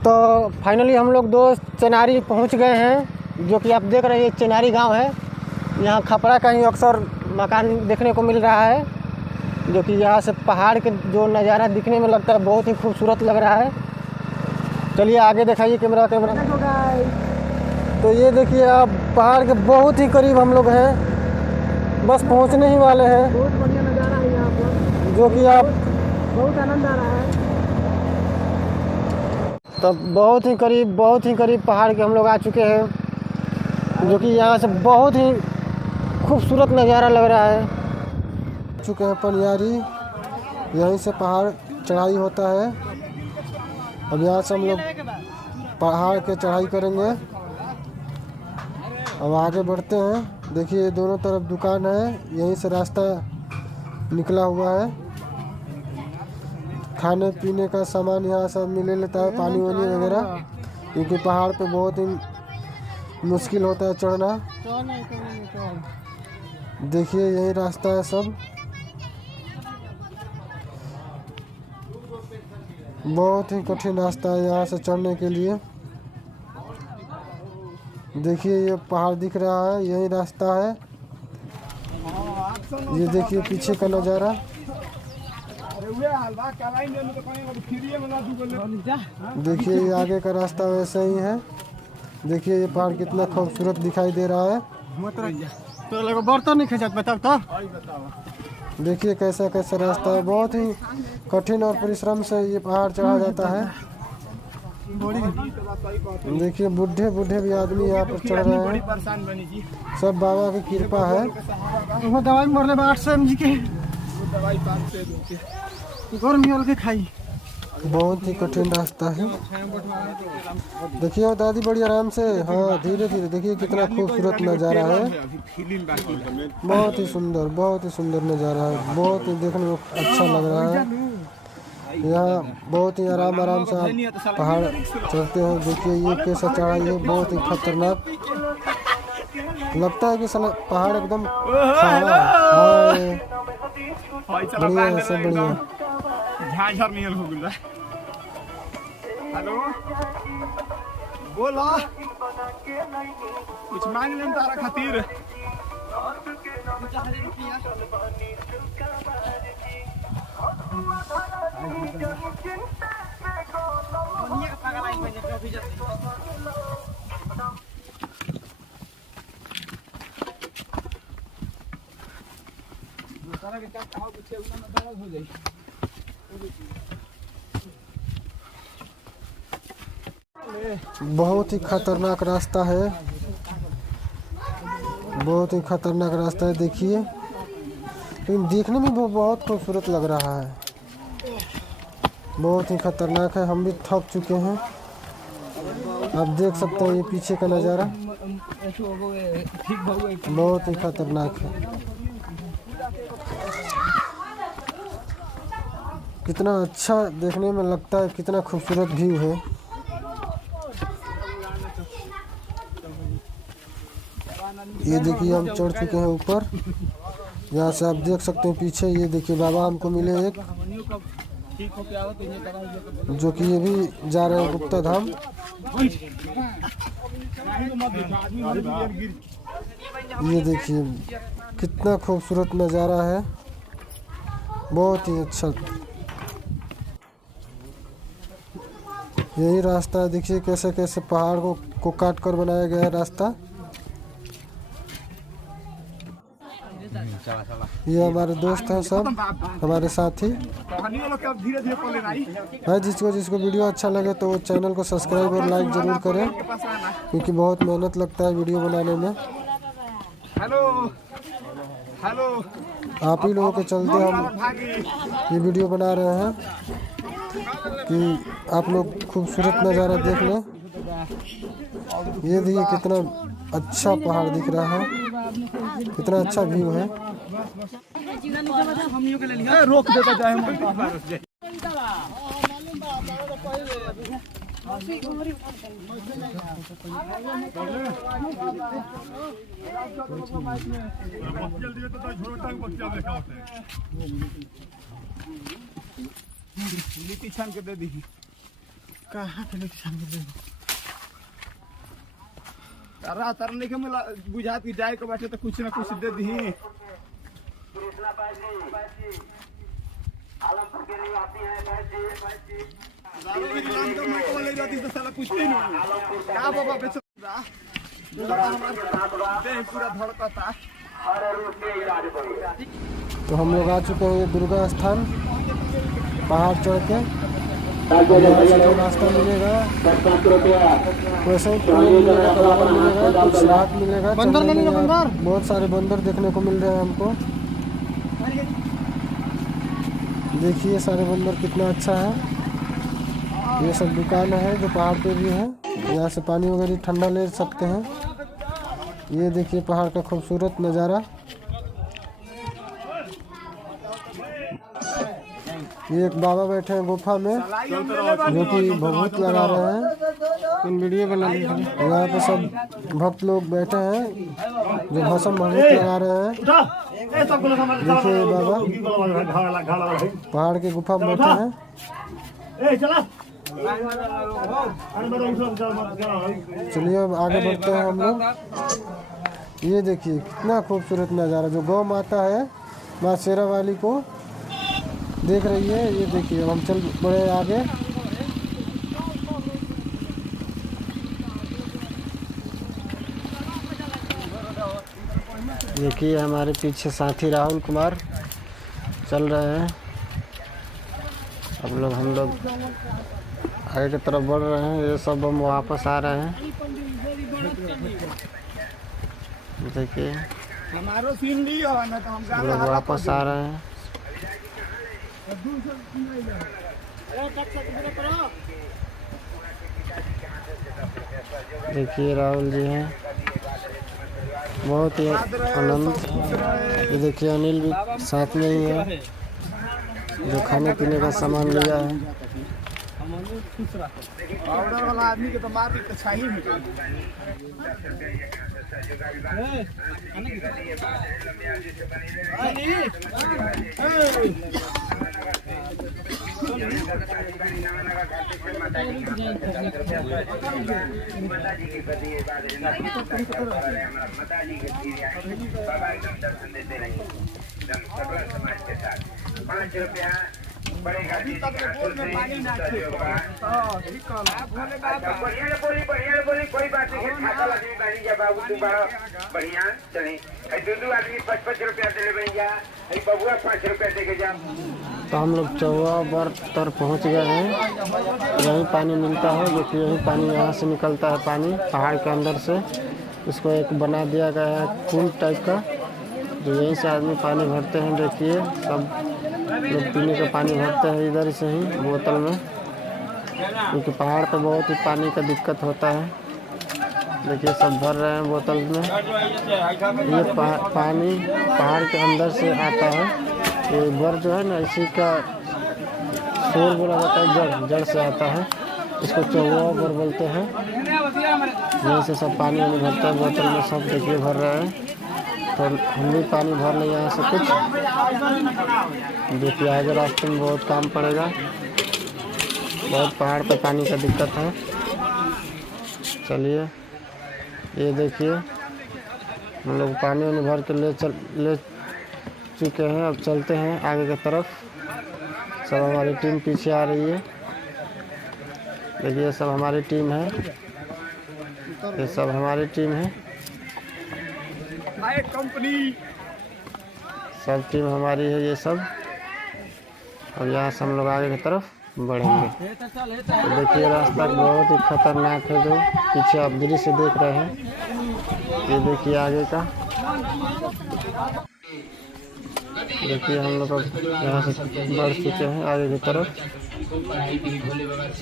तो फाइनली हम लोग दोस्त चेनारी पहुंच गए हैं, जो कि आप देख रहे हैं चेनारी गांव है। यहाँ खपड़ा का ही अक्सर मकान देखने को मिल रहा है, जो कि यहाँ से पहाड़ के जो नज़ारा दिखने में लगता है बहुत ही खूबसूरत लग रहा है। चलिए आगे दिखाइए कैमरा। तो ये देखिए आप पहाड़ के बहुत ही करीब हम लोग हैं, बस पहुँचने ही वाले हैं। बहुत बढ़िया नज़ारा है यहाँ पर, जो कि आप बहुत आनंद आ रहा है। तो बहुत ही करीब पहाड़ के हम लोग आ चुके हैं, जो कि यहाँ से बहुत ही खूबसूरत नज़ारा लग रहा है। चुके हैं पनियारी, यहीं से पहाड़ चढ़ाई होता है। अब यहाँ से हम लोग पहाड़ के चढ़ाई करेंगे। अब आगे बढ़ते हैं। देखिए दोनों तरफ दुकान है, यहीं से रास्ता निकला हुआ है। खाने पीने का सामान यहाँ सब मिले लेता है, पानी वानी वगैरह, क्योंकि पहाड़ पे बहुत ही मुश्किल होता है चढ़ना। देखिए यही रास्ता है सब, बहुत ही कठिन रास्ता है यहाँ से चढ़ने के लिए। देखिए ये पहाड़ दिख रहा है, यही रास्ता है। ये देखिए पीछे का नज़ारा। देखिए ये आगे का रास्ता वैसे ही है। देखिए ये पहाड़ कितना खूबसूरत दिखाई दे रहा है। तो बर्तन नहीं खींचत, बताओ तो। देखिए कैसा कैसा रास्ता है, बहुत ही कठिन और परिश्रम से ये पहाड़ चढ़ा जाता है। देखिए बूढ़े भी आदमी यहाँ पर चढ़ रहे हैं, सब बाबा की कृपा है। दवाई मरने में 800 mg के गर्मी वाल के खाई। बहुत ही कठिन रास्ता है। देखिए दादी बड़ी आराम से, हाँ धीरे धीरे। देखिए कितना खूबसूरत नज़ारा है, बहुत ही सुंदर नज़ारा है, बहुत ही देखने में अच्छा लग रहा है। यहाँ बहुत ही आराम से आप पहाड़ चढ़ते हैं। देखिए ये कैसा चढ़ाई है, बहुत ही खतरनाक लगता है कि साला पहाड़ एकदम बढ़िया है, सब बढ़िया। हेलो बोला कुछ मांग लें तारा खातिर। बहुत ही खतरनाक रास्ता है, बहुत ही खतरनाक रास्ता है। देखिए लेकिन देखने में वो बहुत खूबसूरत लग रहा है, बहुत ही खतरनाक है। हम भी थक चुके हैं, आप देख सकते हैं ये पीछे का नज़ारा, बहुत ही खतरनाक है। कितना अच्छा देखने में लगता है, कितना खूबसूरत व्यू है। ये देखिए हम चढ़ चुके हैं ऊपर, यहाँ से आप देख सकते हैं पीछे। ये देखिए बाबा हमको मिले एक, जो कि ये भी जा रहे हैं गुप्ता धाम। ये देखिए कितना खूबसूरत नज़ारा है, बहुत ही अच्छा। यही रास्ता है, देखिए कैसे कैसे पहाड़ को काट कर बनाया गया है रास्ता। ये हमारे दोस्त हैं सब, हमारे साथी है। जिसको वीडियो अच्छा लगे तो वो चैनल को सब्सक्राइब और लाइक ज़रूर करें, क्योंकि बहुत मेहनत लगता है वीडियो बनाने में। हेलो आप ही लोगों के चलते हम ये वीडियो बना रहे हैं कि आप लोग खूबसूरत नज़ारा देख लें। ये देखिए कितना अच्छा पहाड़ दिख रहा है, कितना अच्छा व्यू है। रोक देता जाए लिट्टी छान के दे दी। कहाँ के नुकसान मिले तारा तारा नहीं के मिला बुझात की जाए के बाटे तो कुछ ना कुछ दे दी ले जाती तो साला कुछ नहीं क्या बाबा बेचरा पूरा धड़कता। तो हम लोग आ चुके हैं ये दुर्गा स्थान पहाड़ चढ़ के। नाश्ता मिलेगा, वैसे मिलेगा, कलावन मिलेगा, कुछ रात मिलेगा, बंदर मिलेगा, बंदर बहुत सारे बंदर देखने को मिल रहे हैं हमको। देखिए सारे बंदर कितना अच्छा है। ये सब दुकान है जो पहाड़ पे भी है, यहाँ से पानी वगैरह ठंडा ले सकते हैं। ये देखिए पहाड़ का खूबसूरत नज़ारा। ये एक बाबा बैठे हैं गुफा में जो कि भभूत लगा रहे हैं। वीडियो बना यहाँ पे सब भक्त लोग बैठे हैं जो भस्म भभूत लगा रहे हैं। देखिए बाबा पहाड़ के गुफा में बैठे हैं। चलिए अब आगे बढ़ते हैं हम लोग। ये देखिए कितना खूबसूरत नज़ारा जो गौ माता है माँ शेरा वाली को देख रही है। ये देखिए हम चल बड़े आगे। देखिए हमारे पीछे साथी राहुल कुमार चल रहे हैं। अब हम लोग आगे की तरफ बढ़ रहे हैं। ये सब हम वापस आ रहे हैं। देखिए हमारो सीन लियो ना तो हम लोग वापस आ रहे हैं। देखिए राहुल जी हैं, बहुत ही आनंद। ये देखिए अनिल भी साथ में ही है जो खाने पीने का सामान लिया है। पाउडर वाला आदमी के तो मार के छाही में अभी तक बोल में पानी ना बोली कोई बात नहीं। खाता आदमी बनी जा बाबू तू बड़ा बढ़िया चले। दो आदमी 5-5 रुपया दे भैया, बबुआ 5 रुपया दे के जा। तो हम लोग चौवा तर पहुँच गए हैं। यहीं पानी मिलता है। देखिए यही पानी यहाँ से निकलता है, पानी पहाड़ के अंदर से। इसको एक बना दिया गया है कुंड टाइप का, जो यहीं से आदमी पानी भरते हैं। देखिए सब लोग पीने का पानी भरते हैं इधर से ही बोतल में, क्योंकि पहाड़ पे बहुत ही पानी का दिक्कत होता है। देखिए सब भर रहे हैं बोतल में। ये पानी पहाड़ के अंदर से आता है। ये बर जो है ना, इसी का शोर बोला जाता है, जड़ से आता है। इसको चौवा बर बोलते हैं। यहीं से सब पानी वानी भरता है बोतल में। सब देखिए भर रहे हैं। तो हम भी पानी भर लें यहाँ से कुछ। देखिए आगे रास्ते में बहुत काम पड़ेगा, बहुत पहाड़ पे पानी का दिक्कत है। चलिए ये देखिए हम लोग पानी वानी भर के ले चुके हैं। अब चलते हैं आगे की तरफ। सब हमारी टीम पीछे आ रही है। देखिए सब हमारी टीम है, ये सब हमारी टीम है। कंपनी सब टीम हमारी है ये सब। अब यहाँ से हम लोग आगे की तरफ बढ़ेंगे। तो देखिए रास्ता बहुत ही खतरनाक है जो पीछे आप दृश्य देख रहे हैं। ये देखिए आगे का। देखिए हम लोग अब यहाँ से बढ़ चुके हैं आगे की तरफ।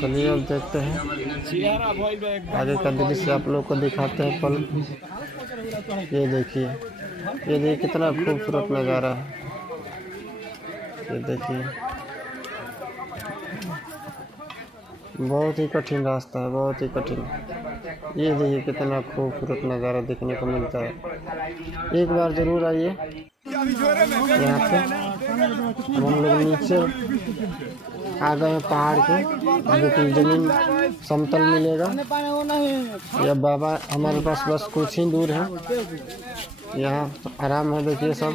चलिए अब देखते हैं आगे का दृश्य आप लोग को दिखाते हैं पल। ये देखिए कितना खूबसूरत नज़ारा है। ये देखिए बहुत ही कठिन रास्ता है, बहुत ही कठिन। ये देखिए कितना खूबसूरत नज़ारा देखने को मिलता है। एक बार ज़रूर आइए यहाँ पे। हम लोग नीचे आ गए हैं पहाड़ के, जो कि जमीन समतल मिलेगा। यह बाबा हमारे पास बस कुछ ही दूर है, यहाँ आराम है। देखिए सब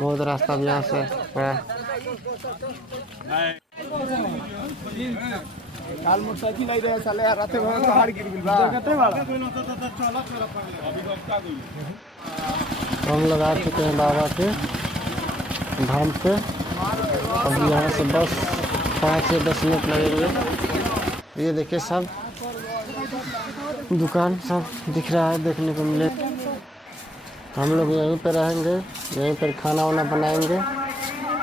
बहुत रास्ता भी यहाँ से पड़ा। काल मोटरसाइकिल आई रहे साले यार, राते भर पहाड़ गिर गइल बा। हम लोग आ चुके हैं बाबा के धाम पे। अब यहाँ से बस 5 से 10 मिनट लगेंगे। ये देखिए सब दुकान सब दिख रहा है, देखने को मिले। हम लोग यहीं पे रहेंगे, यहीं पर खाना वाना बनाएंगे।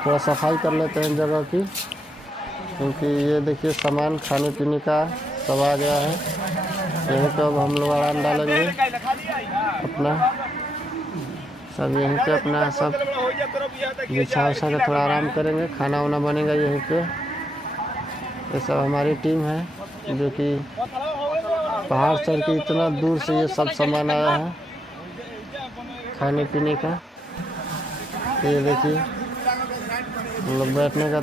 थोड़ा सफाई कर लेते हैं जगह की, क्योंकि ये देखिए सामान खाने पीने का सब आ गया है। यहीं पे अब हम लोग आराम डालेंगे अपना, सब यहीं पे अपना सब बिछा उछा के थोड़ा आराम करेंगे। खाना वाना बनेगा यहीं पे। ये सब हमारी टीम है, जो कि पहाड़ चढ़ के इतना दूर से ये सब सामान आया है खाने पीने का। ये देखिए हम लोग बैठने का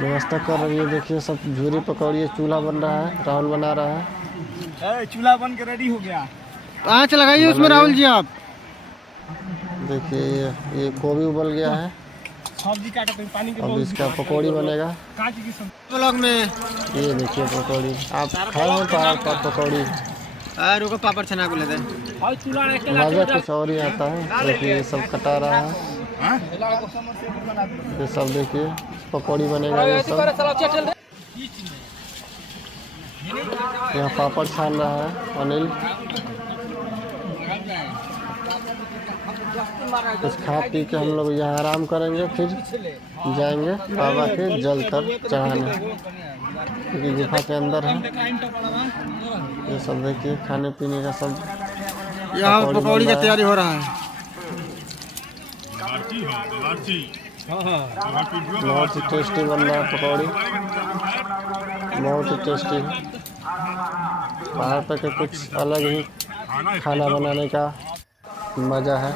व्यवस्था कर रही है। देखिए सब झूरी पकौड़ी, चूल्हा बन रहा है, राहुल बना रहा है। चूल्हा बन के रेडी हो गया। आँच लगाइए उसमें राहुल जी आप। देखिए ये गोभी उबल गया है, सब्जी काटे तो पानी के अब इसका पकौड़ी बनेगा ब्लॉग में। ये देखिए पकौड़ी, आप खाए हैं पहाड़ पर पकौड़ी? रुको पापड़ छना को लेते हैं। मज़ा कुछ और ही आता है। देखिए ये सब कटा रहा है, ये सब देखिए पकौड़ी बनेगा। ये सब यहाँ पापड़ छान रहा है अनिल। कुछ खा पी के हम लोग यहाँ आराम करेंगे, फिर जाएंगे बाबा के जल तर चढ़ाने, क्योंकि गुफा के अंदर है। ये सब देखिए खाने पीने का सब यहाँ पकौड़ी का तैयारी हो रहा है। बहुत ही टेस्टी बन रहा है पकौड़ी, बहुत ही टेस्टी है। पहाड़ पर के कुछ अलग ही खाना बनाने का मज़ा है।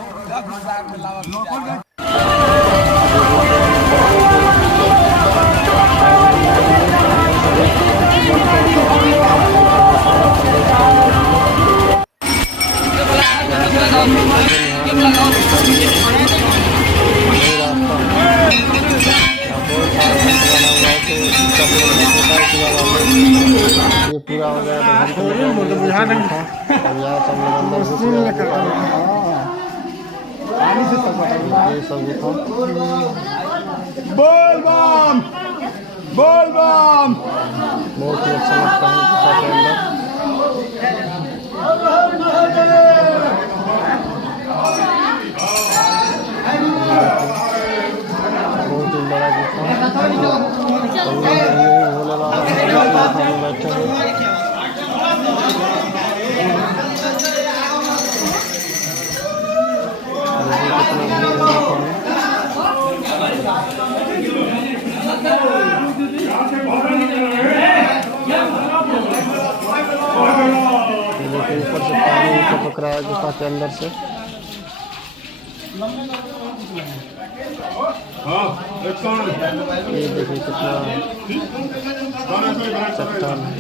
ये पूरा हो गया तो अब यहाँ सब लोग अंदर घुस गए। ये सब बोल बम बोल बम। बहुत ही अच्छा लगता है गुफा के अंदर। बहुत ही बड़ा गुफा भोले बाबा में बैठे हैं। ऊपर से पानी टपक रहा है गुफा के अंदर से। ये देखिए कितना चट्टान है।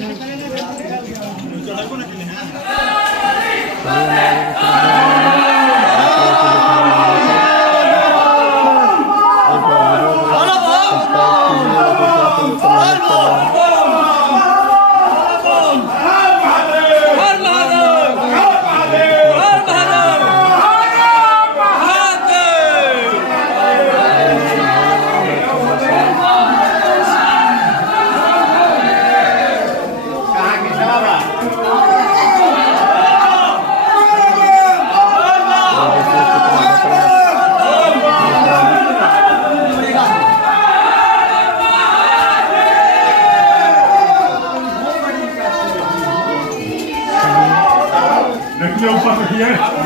ऊपर